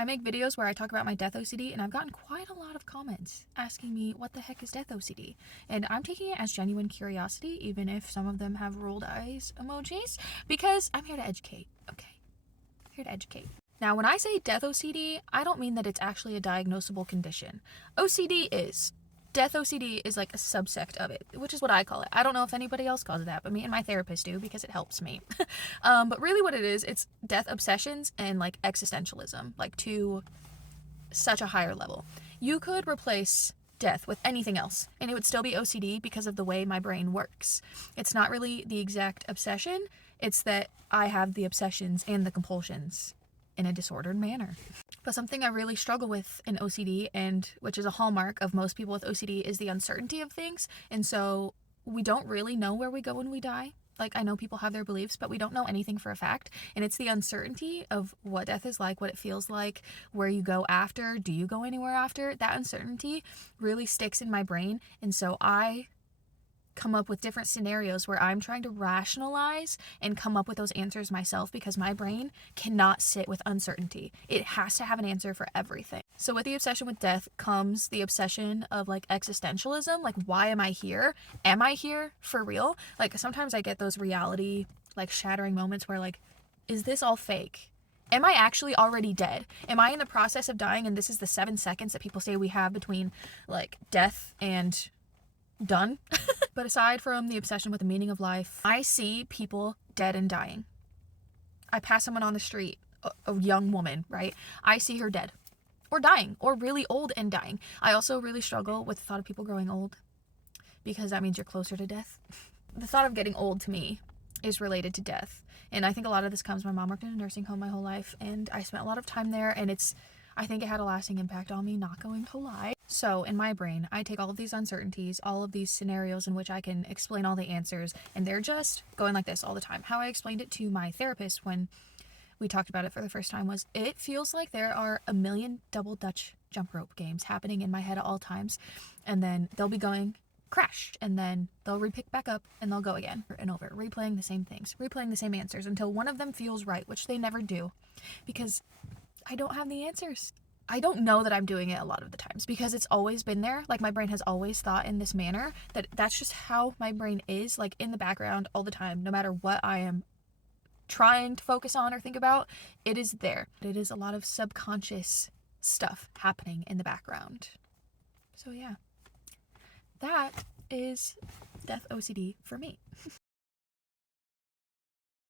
I make videos where I talk about my death OCD, and I've gotten quite a lot of comments asking me what the heck is death OCD. And I'm taking it as genuine curiosity, even if some of them have rolled eyes emojis, because I'm here to educate, okay? Here to educate. Now, when I say death OCD, I don't mean that it's actually a diagnosable condition. OCD is. Death OCD is like a subsect of it, which is what I call it. I don't know if anybody else calls it that, but me and my therapist do because it helps me. But really what it is, it's death obsessions and like existentialism, like to such a higher level. You could replace death with anything else and it would still be OCD because of the way my brain works. It's not really the exact obsession, it's that I have the obsessions and the compulsions in a disordered manner. But something I really struggle with in OCD, and which is a hallmark of most people with OCD, is the uncertainty of things. And so we don't really know where we go when we die. Like, I know people have their beliefs, but we don't know anything for a fact. And it's the uncertainty of what death is like, what it feels like, where you go after, do you go anywhere after? That uncertainty really sticks in my brain. And so I come up with different scenarios where I'm trying to rationalize and come up with those answers myself because my brain cannot sit with uncertainty. It has to have an answer for everything. So with the obsession with death comes the obsession of like existentialism. Like, why am I here? Am I here for real? Like, sometimes I get those reality like shattering moments where like, is this all fake? Am I actually already dead? Am I in the process of dying and this is the 7 seconds that people say we have between like death and done? But aside from the obsession with the meaning of life, I see people dead and dying. I pass someone on the street, a young woman, right? I see her dead or dying or really old and dying. I also really struggle with the thought of people growing old because that means you're closer to death. The thought of getting old to me is related to death. And I think a lot of this comes, my mom worked in a nursing home my whole life and I spent a lot of time there, and I think it had a lasting impact on me, not going to lie. So in my brain, I take all of these uncertainties, all of these scenarios in which I can explain all the answers, and they're just going like this all the time. How I explained it to my therapist when we talked about it for the first time was, it feels like there are a million double Dutch jump rope games happening in my head at all times, and then they'll be going crash, and then they'll re-pick back up and they'll go again and over, replaying the same things, replaying the same answers until one of them feels right, which they never do because I don't have the answers. I don't know that I'm doing it a lot of the times because it's always been there. Like, my brain has always thought in this manner, that that's just how my brain is, like in the background all the time, no matter what I am trying to focus on or think about, it is there. It is a lot of subconscious stuff happening in the background. So yeah, that is death OCD for me.